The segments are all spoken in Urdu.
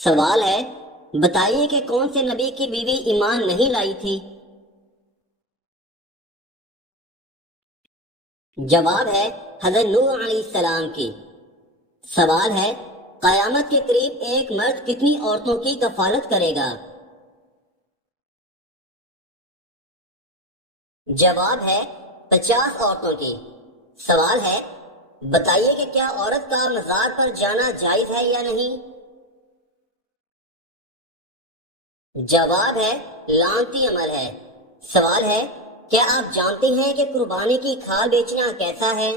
سوال ہے، بتائیے کہ کون سے نبی کی بیوی ایمان نہیں لائی تھی؟ جواب ہے حضرت نوح علیہ السلام کی۔ سوال ہے، قیامت کے قریب ایک مرد کتنی عورتوں کی کفالت کرے گا؟ جواب ہے 50 عورتوں کی۔ سوال ہے، بتائیے کہ کیا عورت کا مزار پر جانا جائز ہے یا نہیں؟ جواب ہے لعنتی عمل ہے۔ سوال ہے، کیا آپ جانتے ہیں کہ قربانی کی کھال بیچنا کیسا ہے؟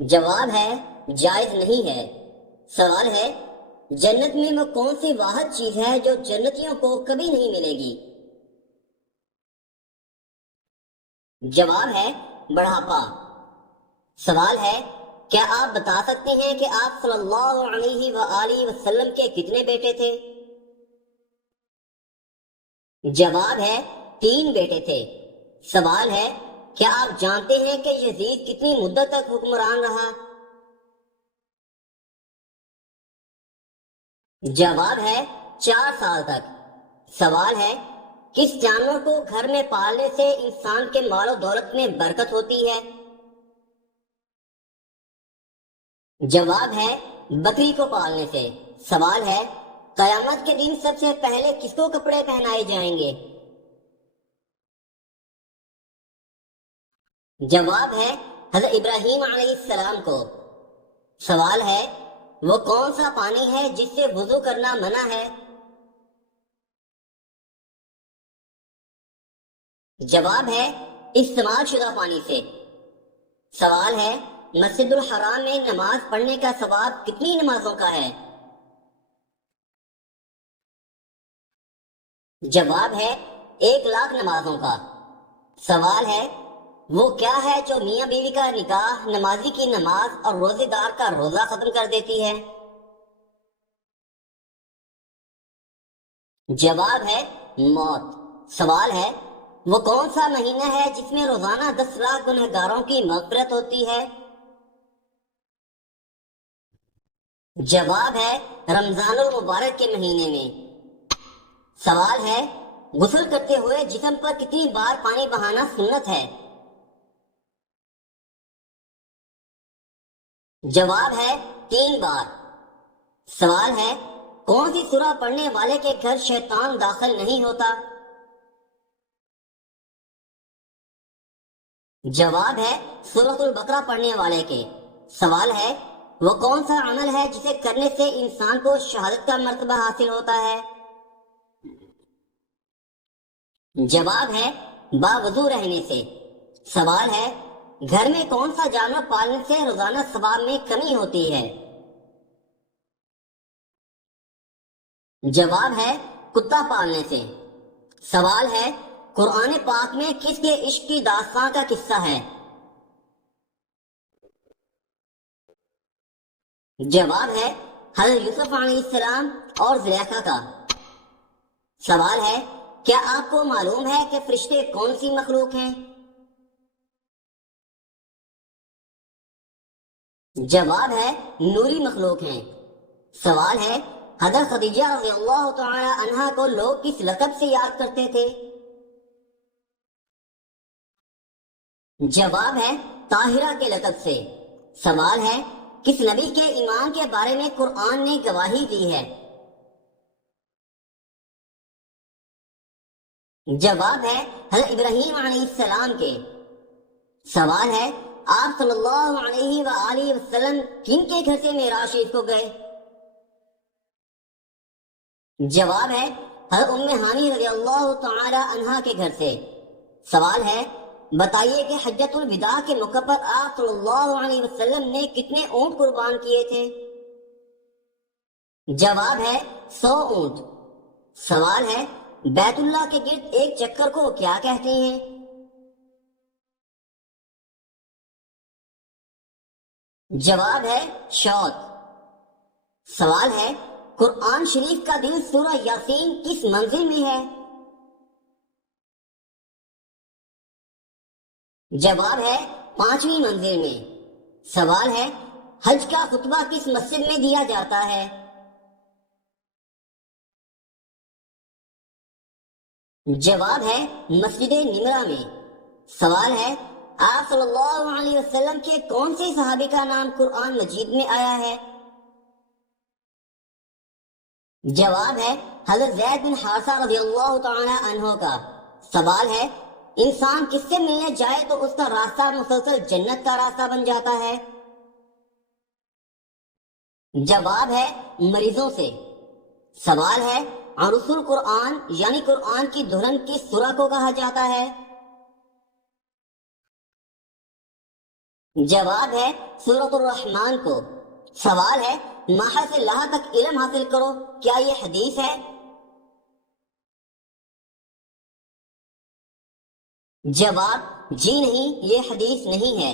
جواب ہے جائز نہیں ہے۔ سوال ہے، جنت میں وہ کون سی واحد چیز ہے جو جنتیوں کو کبھی نہیں ملے گی؟ جواب ہے بڑھاپا۔ سوال ہے، کیا آپ بتا سکتے ہیں کہ آپ صلی اللہ علیہ وآلہ وسلم کے کتنے بیٹے تھے؟ جواب ہے 3 بیٹے تھے۔ سوال ہے، کیا آپ جانتے ہیں کہ یزید کتنی مدت تک حکمران رہا؟ جواب ہے 4 سال تک۔ سوال ہے، کس جانور کو گھر میں پالنے سے انسان کے مال و دولت میں برکت ہوتی ہے؟ جواب ہے بکری کو پالنے سے۔ سوال ہے، قیامت کے دن سب سے پہلے کس کو کپڑے پہنائے جائیں گے؟ جواب ہے حضرت ابراہیم علیہ السلام کو۔ سوال ہے، وہ کون سا پانی ہے جس سے وضو کرنا منع ہے؟ جواب ہے استعمال شدہ پانی سے۔ سوال ہے، مسجد الحرام میں نماز پڑھنے کا ثواب کتنی نمازوں کا ہے؟ جواب ہے 1,00,000 نمازوں کا۔ سوال ہے، وہ کیا ہے جو میاں بیوی کا نکاح، نمازی کی نماز اور روزے دار کا روزہ ختم کر دیتی ہے؟ جواب ہے موت۔ سوال ہے، وہ کون سا مہینہ ہے جس میں روزانہ 10 لاکھ گنہگاروں کی مغفرت ہوتی ہے؟ جواب ہے رمضان المبارک کے مہینے میں۔ سوال ہے، غسل کرتے ہوئے جسم پر کتنی بار پانی بہانا سنت ہے؟ جواب ہے 3 بار۔ سوال ہے، کون سی سورہ پڑھنے والے کے گھر شیطان داخل نہیں ہوتا؟ جواب ہے سورۃ البقرہ پڑھنے والے کے۔ سوال ہے، وہ کون سا عمل ہے جسے کرنے سے انسان کو شہادت کا مرتبہ حاصل ہوتا ہے؟ جواب ہے باوضو رہنے سے۔ سوال ہے، گھر میں کون سا جانور پالنے سے روزانہ ثواب میں کمی ہوتی ہے؟ جواب ہے کتا پالنے سے۔ سوال ہے، قرآن پاک میں کس کے عشق کی داستان کا قصہ ہے؟ جواب ہے حضرت یوسف علیہ السلام اور زلیخا کا۔ سوال ہے، کیا آپ کو معلوم ہے کہ فرشتے کون سی مخلوق ہیں؟ جواب ہے نوری مخلوق ہیں۔ سوال ہے، حضرت خدیجہ رضی اللہ تعالی عنہا کو لوگ کس لقب سے یاد کرتے تھے؟ جواب ہے طاہرہ کے لقب سے۔ سوال ہے، کس نبی کے ایمان کے بارے میں قرآن نے گواہی دی ہے؟ جواب ہے حضرت ابراہیم علیہ السلام کے۔ سوال ہے، آپ صلی اللہ علیہ وآلہ وسلم کن کے گھر سے معراج شریف کو گئے؟ جواب ہے حضرت ام ہانی رضی اللہ تعالی عنہا کے گھر سے۔ سوال ہے، بتائیے کہ حجۃ الوداع کے موقع پر آپ صلی اللہ علیہ وسلم نے کتنے اونٹ قربان کیے تھے؟ جواب ہے 100 اونٹ۔ سوال ہے، بیت اللہ کے گرد ایک چکر کو کیا کہتے ہیں؟ جواب ہے شوط۔ سوال ہے، قرآن شریف کا دل سورہ یاسین کس منزل میں ہے؟ جواب ہے 5ویں منزل میں۔ سوال ہے، حج کا خطبہ کس مسجد میں دیا جاتا ہے؟ جواب ہے مسجد نمرہ میں۔ سوال ہے آپ صلی اللہ علیہ وسلم کے کون سے صحابی کا نام قرآن مجید میں آیا ہے؟ جواب ہے حضرت زید بن حارثہ رضی اللہ تعالی عنہ کا۔ سوال ہے انسان کس سے ملنے جائے تو اس کا راستہ مسلسل جنت کا راستہ بن جاتا ہے؟ جواب ہے مریضوں سے۔ سوال ہے عروس القرآن یعنی قرآن کی دلہن کس سورہ کو کہا جاتا ہے؟ جواب ہے سورۃ الرحمن کو۔ سوال ہے ماہر سے لاہ تک علم حاصل کرو، کیا یہ حدیث ہے؟ جواب جی نہیں، یہ حدیث نہیں ہے۔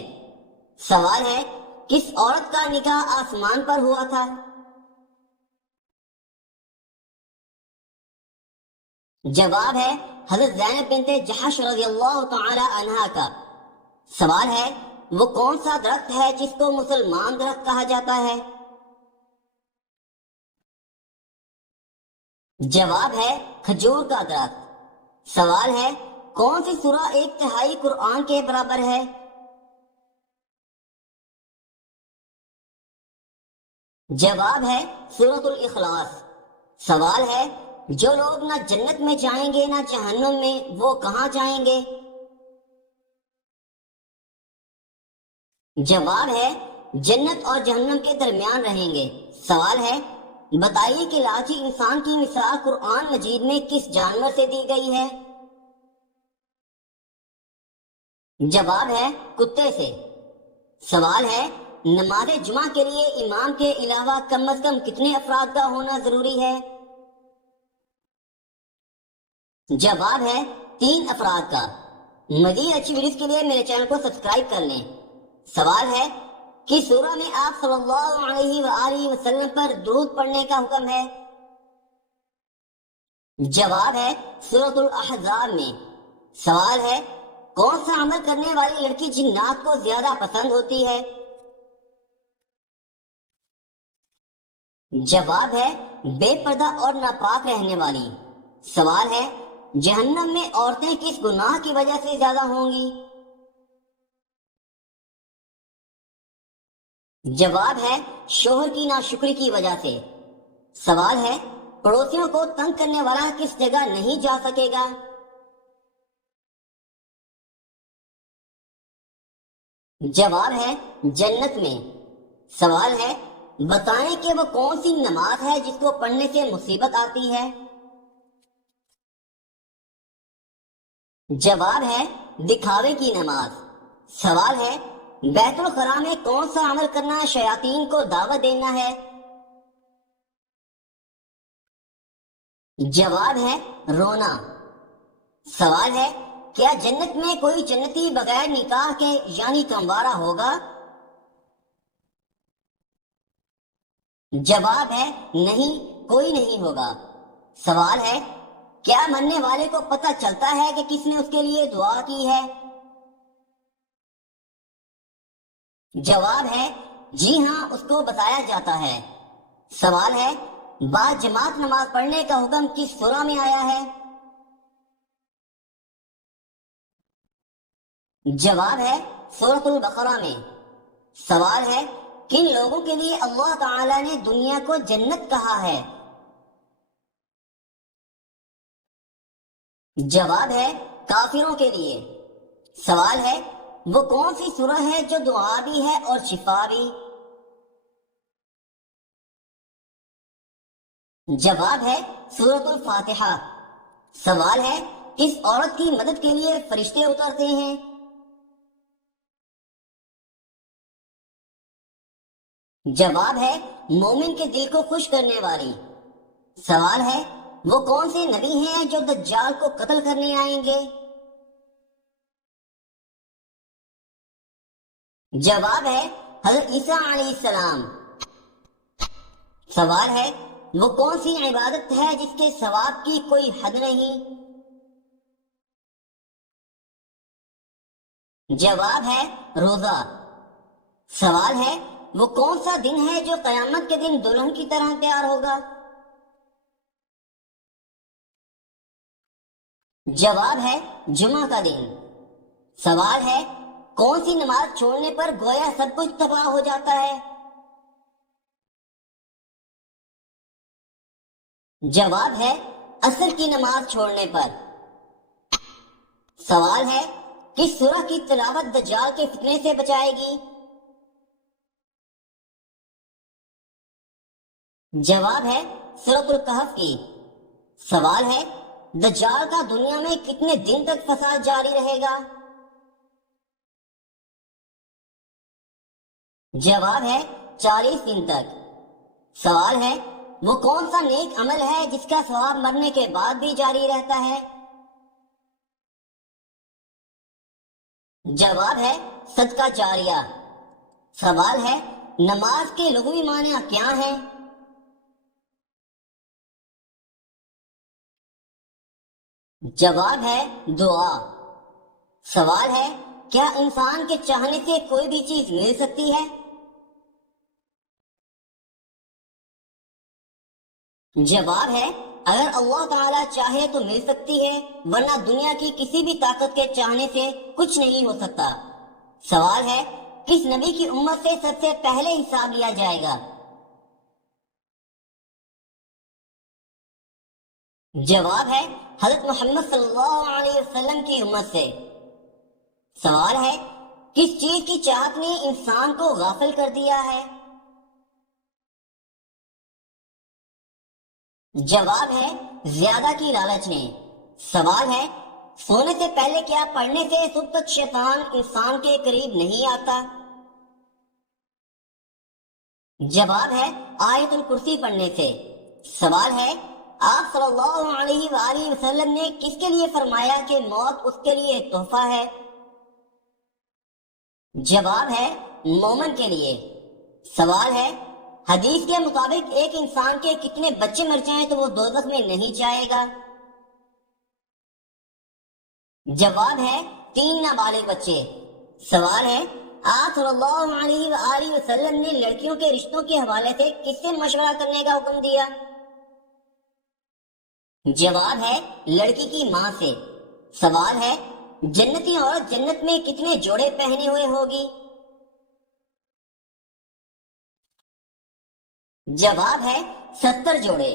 سوال ہے کس عورت کا نکاح آسمان پر ہوا تھا؟ جواب ہے حضرت زینب بنت جحش رضی اللہ تعالی عنہا کا۔ سوال ہے وہ کون سا درخت ہے جس کو مسلمان درخت کہا جاتا ہے؟ جواب ہے کھجور کا درخت۔ سوال ہے کون سی سورہ 1/3 قرآن کے برابر ہے؟ جواب ہے سورۃ الاخلاص۔ سوال ہے جو لوگ نہ جنت میں جائیں گے نہ جہنم میں، وہ کہاں جائیں گے؟ جواب ہے جنت اور جہنم کے درمیان رہیں گے۔ سوال ہے بتائیے کہ لالچی انسان کی مثال قرآن مجید میں کس جانور سے دی گئی ہے؟ جواب ہے کتے سے۔ سوال ہے نماز جمعہ کے لیے امام کے علاوہ کم از کم کتنے افراد کا ہونا ضروری ہے؟ جواب ہے 3 افراد کا۔ مزید اچھی ویڈیوز کے لیے میرے چینل کو سبسکرائب کر لیں۔ سوال ہے کس سورہ میں آپ صلی اللہ علیہ وآلہ وسلم پر درود پڑھنے کا حکم ہے؟ جواب ہے سورۃ الاحزاب میں۔ سوال ہے کون سا عمل کرنے والی لڑکی جنات کو زیادہ پسند ہوتی ہے؟ جواب ہے بے پردہ اور ناپاک رہنے والی۔ سوال ہے جہنم میں عورتیں کس گناہ کی وجہ سے زیادہ ہوں گی؟ جواب ہے شوہر کی ناشکری کی وجہ سے۔ سوال ہے پڑوسیوں کو تنگ کرنے والا کس جگہ نہیں جا سکے گا؟ جواب ہے جنت میں۔ سوال ہے بتائیں کہ وہ کون سی نماز ہے جس کو پڑھنے سے مصیبت آتی ہے؟ جواب ہے دکھاوے کی نماز۔ سوال ہے بیت الخلاء میں کون سا عمل کرنا شیاطین کو دعوت دینا ہے؟ جواب ہے رونا۔ سوال ہے کیا جنت میں کوئی جنتی بغیر نکاح کے یعنی کموارہ ہوگا؟ جواب ہے نہیں، کوئی نہیں ہوگا۔ سوال ہے کیا مرنے والے کو پتہ چلتا ہے کہ کس نے اس کے لیے دعا کی ہے؟ جواب ہے جی ہاں، اس کو بتایا جاتا ہے۔ سوال ہے بعد جماعت نماز پڑھنے کا حکم کس سورہ میں آیا ہے؟ جواب ہے سورۃ البقرہ میں۔ سوال ہے کن لوگوں کے لیے اللہ تعالی نے دنیا کو جنت کہا ہے؟ جواب ہے کافروں کے لیے۔ سوال ہے وہ کون سی سورہ ہے جو دعا بھی ہے اور شفا بھی؟ جواب ہے سورۃ الفاتحہ۔ سوال ہے کس عورت کی مدد کے لیے فرشتے اترتے ہیں؟ جواب ہے مومن کے دل کو خوش کرنے والی۔ سوال ہے وہ کون سے نبی ہیں جو دجال کو قتل کرنے آئیں گے؟ جواب ہے حضرت عیسیٰ علیہ السلام۔ سوال ہے وہ کون سی عبادت ہے جس کے ثواب کی کوئی حد نہیں؟ جواب ہے روزہ۔ سوال ہے وہ کون سا دن ہے جو قیامت کے دن دلہن کی طرح تیار ہوگا؟ جواب ہے جمعہ کا دن۔ سوال ہے کون سی نماز چھوڑنے پر گویا سب کچھ تباہ ہو جاتا ہے؟ جواب ہے عصر کی نماز چھوڑنے پر۔ سوال ہے کس سورہ کی تلاوت دجال کے فتنے سے بچائے گی؟ جواب ہے سورۃ الکہف کی۔ سوال ہے دجال کا دنیا میں کتنے دن تک فساد جاری رہے گا؟ جواب ہے 40 دن تک۔ سوال ہے وہ کون سا نیک عمل ہے جس کا ثواب مرنے کے بعد بھی جاری رہتا ہے؟ جواب ہے صدقہ جاریہ۔ سوال ہے نماز کے لغوی معنی کیا ہیں؟ جواب ہے دعا۔ سوال ہے کیا انسان کے چاہنے سے کوئی بھی چیز مل سکتی ہے؟ جواب ہے اگر اللہ تعالیٰ چاہے تو مل سکتی ہے، ورنہ دنیا کی کسی بھی طاقت کے چاہنے سے کچھ نہیں ہو سکتا۔ سوال ہے کس نبی کی امت سے سب سے پہلے حساب لیا جائے گا؟ جواب ہے حضرت محمد صلی اللہ علیہ وسلم کی امت سے۔ سوال ہے کس چیز کی چاہت نے انسان کو غافل کر دیا ہے؟ جواب ہے زیادہ کی لالچ نے۔ سوال ہے سونے سے پہلے کیا پڑھنے سے صبح تک شیطان انسان کے قریب نہیں آتا؟ جواب ہے آیت الکرسی پڑھنے سے۔ سوال ہے آپ صلی اللہ علیہ وآلہ وسلم نے کس کے لیے فرمایا کہ موت اس کے لیے ایک تحفہ ہے؟ جواب ہے مومن کے لیے۔ سوال ہے حدیث کے مطابق ایک انسان کے کتنے بچے مر جائیں تو وہ دوزخ میں نہیں جائے گا؟ جواب ہے 3 نابالغ بچے۔ سوال ہے آپ صلی اللہ علیہ وآلہ وسلم نے لڑکیوں کے رشتوں کے حوالے سے کس سے مشورہ کرنے کا حکم دیا؟ جواب ہے لڑکی کی ماں سے۔ سوال ہے جنتی عورت جنت میں کتنے جوڑے پہنے ہوئے ہوگی؟ جواب ہے 70 جوڑے۔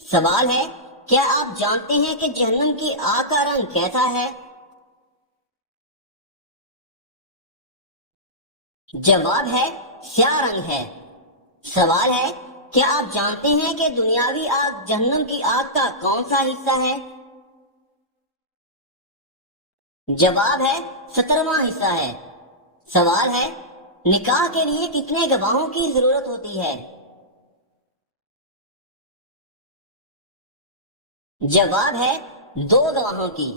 سوال ہے کیا آپ جانتے ہیں کہ جہنم کی آگ کا رنگ کیسا ہے؟ جواب ہے سیاہ رنگ ہے۔ سوال ہے کیا آپ جانتے ہیں کہ دنیاوی آگ جہنم کی آگ کا کون سا حصہ ہے؟ جواب ہے 17واں حصہ ہے۔ سوال ہے نکاح کے لیے کتنے گواہوں کی ضرورت ہوتی ہے؟ جواب ہے 2 گواہوں کی۔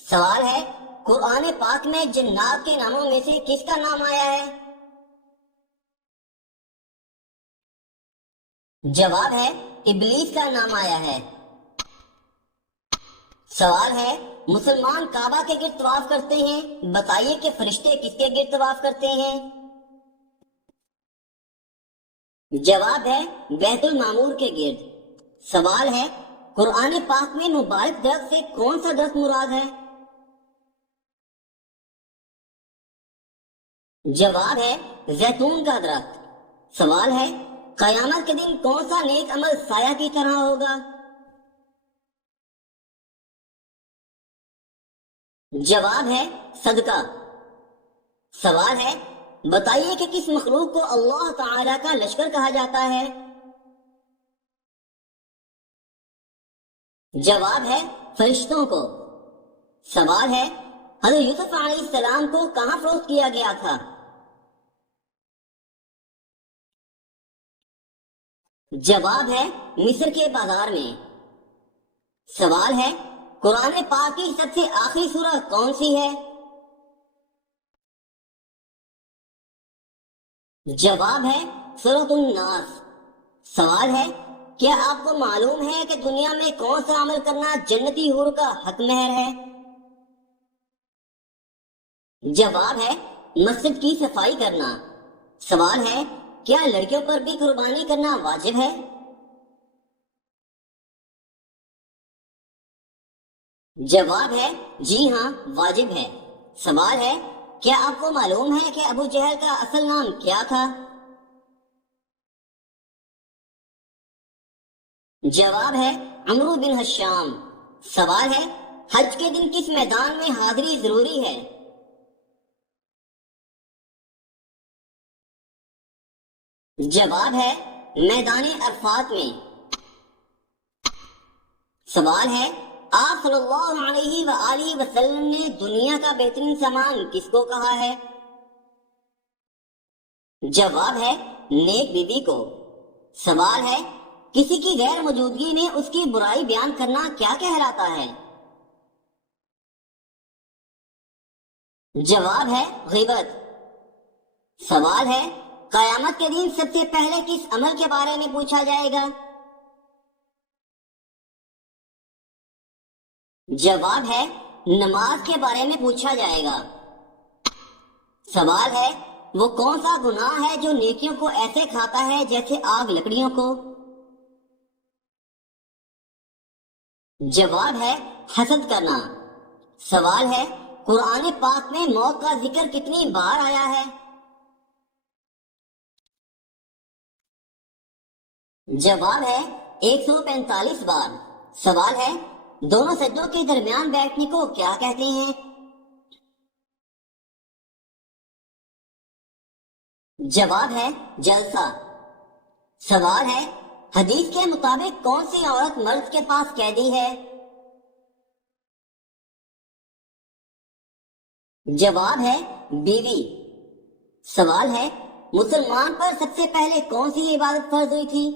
سوال ہے قرآن پاک میں جنات کے ناموں میں سے کس کا نام آیا ہے؟ جواب ہے ابلیس کا نام آیا ہے۔ سوال ہے مسلمان کعبہ کے گرد طواف کرتے ہیں، بتائیے کہ فرشتے کس کے گرد طواف کرتے ہیں؟ جواب ہے بیت المعمور کے گرد۔ سوال ہے قرآن پاک میں مبارک درخت سے کون سا درخت مراد ہے؟ جواب ہے زیتون کا درخت۔ سوال ہے قیامت کے دن کون سا نیک عمل سایہ کی طرح ہوگا؟ جواب ہے صدقہ۔ سوال ہے بتائیے کہ کس مخلوق کو اللہ تعالی کا لشکر کہا جاتا ہے؟ جواب ہے فرشتوں کو۔ سوال ہے حضرت یوسف علیہ السلام کو کہاں فروخت کیا گیا تھا؟ جواب ہے مصر کے بازار میں۔ سوال ہے قرآن پاک کی سب سے آخری سورہ کون سی ہے؟ جواب ہے سورۃ الناس۔ سوال ہے کیا آپ کو معلوم ہے کہ دنیا میں کون سا عمل کرنا جنتی حور کا حق مہر ہے؟ جواب ہے مسجد کی صفائی کرنا۔ سوال ہے کیا لڑکیوں پر بھی قربانی کرنا واجب ہے؟ جواب ہے جی ہاں واجب ہے۔ سوال ہے کیا آپ کو معلوم ہے کہ ابو جہل کا اصل نام کیا تھا؟ جواب ہے عمرو بن ہشام۔ سوال ہے حج کے دن کس میدان میں حاضری ضروری ہے؟ جواب ہے میدان عرفات میں۔ سوال ہے آپ صلی اللہ علیہ وآلہ وسلم نے دنیا کا بہترین سامان کس کو کہا ہے؟ جواب ہے نیک بیوی کو۔ سوال ہے کسی کی غیر موجودگی میں اس کی برائی بیان کرنا کیا کہلاتا ہے؟ جواب ہے غیبت۔ سوال ہے قیامت کے دن سب سے پہلے کس عمل کے بارے میں پوچھا جائے گا؟ جواب ہے نماز کے بارے میں پوچھا جائے گا۔ سوال ہے وہ کون سا گناہ ہے جو نیکیوں کو ایسے کھاتا ہے جیسے آگ لکڑیوں کو؟ جواب ہے حسد کرنا۔ سوال ہے قرآن پاک میں موت کا ذکر کتنی بار آیا ہے؟ جواب ہے 145 بار۔ سوال ہے دونوں سجدوں کے درمیان بیٹھنے کو کیا کہتے ہیں؟ جواب ہے جلسہ۔ سوال ہے حدیث کے مطابق کون سی عورت مرد کے پاس قیدی ہے؟ جواب ہے بیوی۔ سوال ہے مسلمان پر سب سے پہلے کون سی عبادت فرض ہوئی تھی؟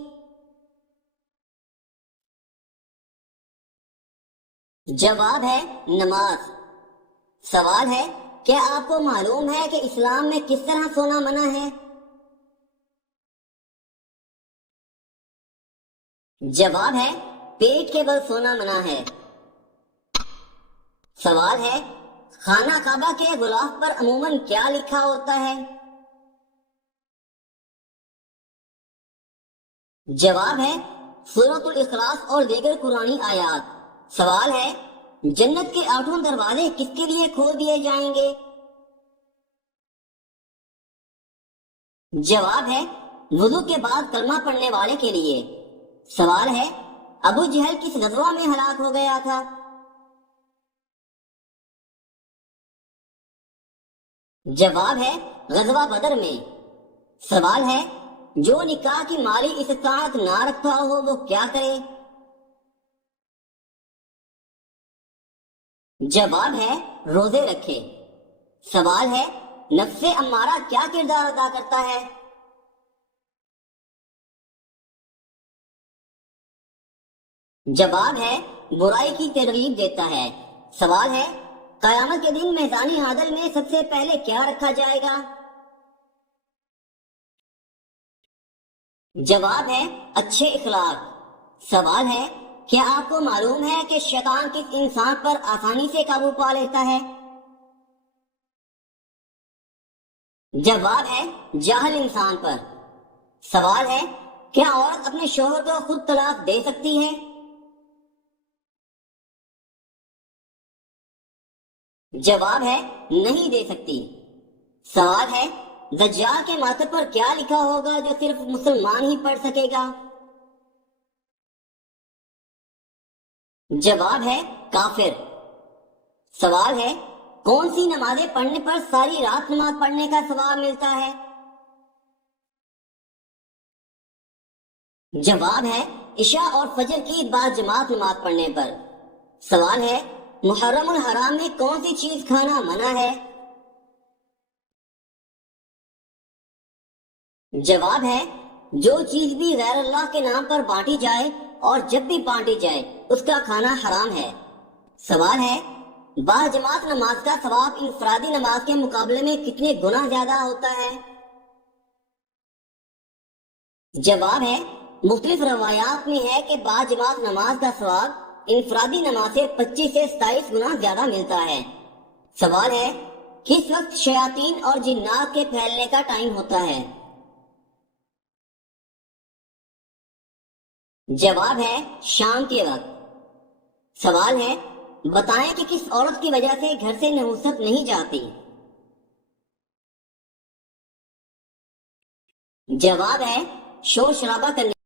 جواب ہے نماز۔ سوال ہے کیا آپ کو معلوم ہے کہ اسلام میں کس طرح سونا منع ہے؟ جواب ہے پیٹ کے بل سونا منع ہے۔ سوال ہے خانہ کعبہ کے غلاف پر عموماً کیا لکھا ہوتا ہے؟ جواب ہے سورۃ الاخلاص اور دیگر قرآنی آیات۔ سوال ہے جنت کے 8 دروازے کس کے لیے کھول دیے جائیں گے؟ جواب ہے وضو کے بعد کلمہ پڑھنے والے کے لیے۔ سوال ہے ابو جہل کس غزوہ میں ہلاک ہو گیا تھا؟ جواب ہے غزوہ بدر میں۔ سوال ہے جو نکاح کی مالی استطاعت نہ رکھتا ہو وہ کیا کرے؟ جواب ہے روزے رکھے۔ سوال ہے نفس امارہ کیا کردار ادا کرتا ہے؟ جواب ہے برائی کی ترغیب دیتا ہے۔ سوال ہے قیامت کے دن میزان عدل میں سب سے پہلے کیا رکھا جائے گا؟ جواب ہے اچھے اخلاق۔ سوال ہے کیا آپ کو معلوم ہے کہ شیطان کس انسان پر آسانی سے قابو پا لیتا ہے؟ جواب ہے جاہل انسان پر۔ سوال ہے کیا عورت اپنے شوہر کو خود طلاق دے سکتی ہے؟ جواب ہے نہیں دے سکتی۔ سوال ہے دجال کے ماتھے پر کیا لکھا ہوگا جو صرف مسلمان ہی پڑھ سکے گا؟ جواب ہے کافر۔ سوال ہے کون سی نمازیں پڑھنے پر ساری رات نماز پڑھنے کا ثواب ملتا ہے؟ جواب ہے عشاء اور فجر کی بعد جماعت نماز پڑھنے پر۔ سوال ہے محرم الحرام میں کون سی چیز کھانا منع ہے؟ جواب ہے جو چیز بھی غیر اللہ کے نام پر بانٹی جائے اور جب بھی بانٹی جائے اس کا کھانا حرام ہے۔ سوال ہے باجماعت نماز کا ثواب انفرادی نماز کے مقابلے میں کتنے گنا زیادہ ہوتا ہے؟ جواب ہے مختلف روایات میں ہے کہ باجماعت نماز کا ثواب انفرادی نماز سے 25 سے 27 گنا زیادہ ملتا ہے۔ سوال ہے کس وقت شیاطین اور جنات کے پھیلنے کا ٹائم ہوتا ہے؟ جواب ہے شام کے وقت۔ سوال ہے بتائیں کہ کس عورت کی وجہ سے گھر سے نحوست نہیں جاتی؟ جواب ہے شور شرابہ کرنے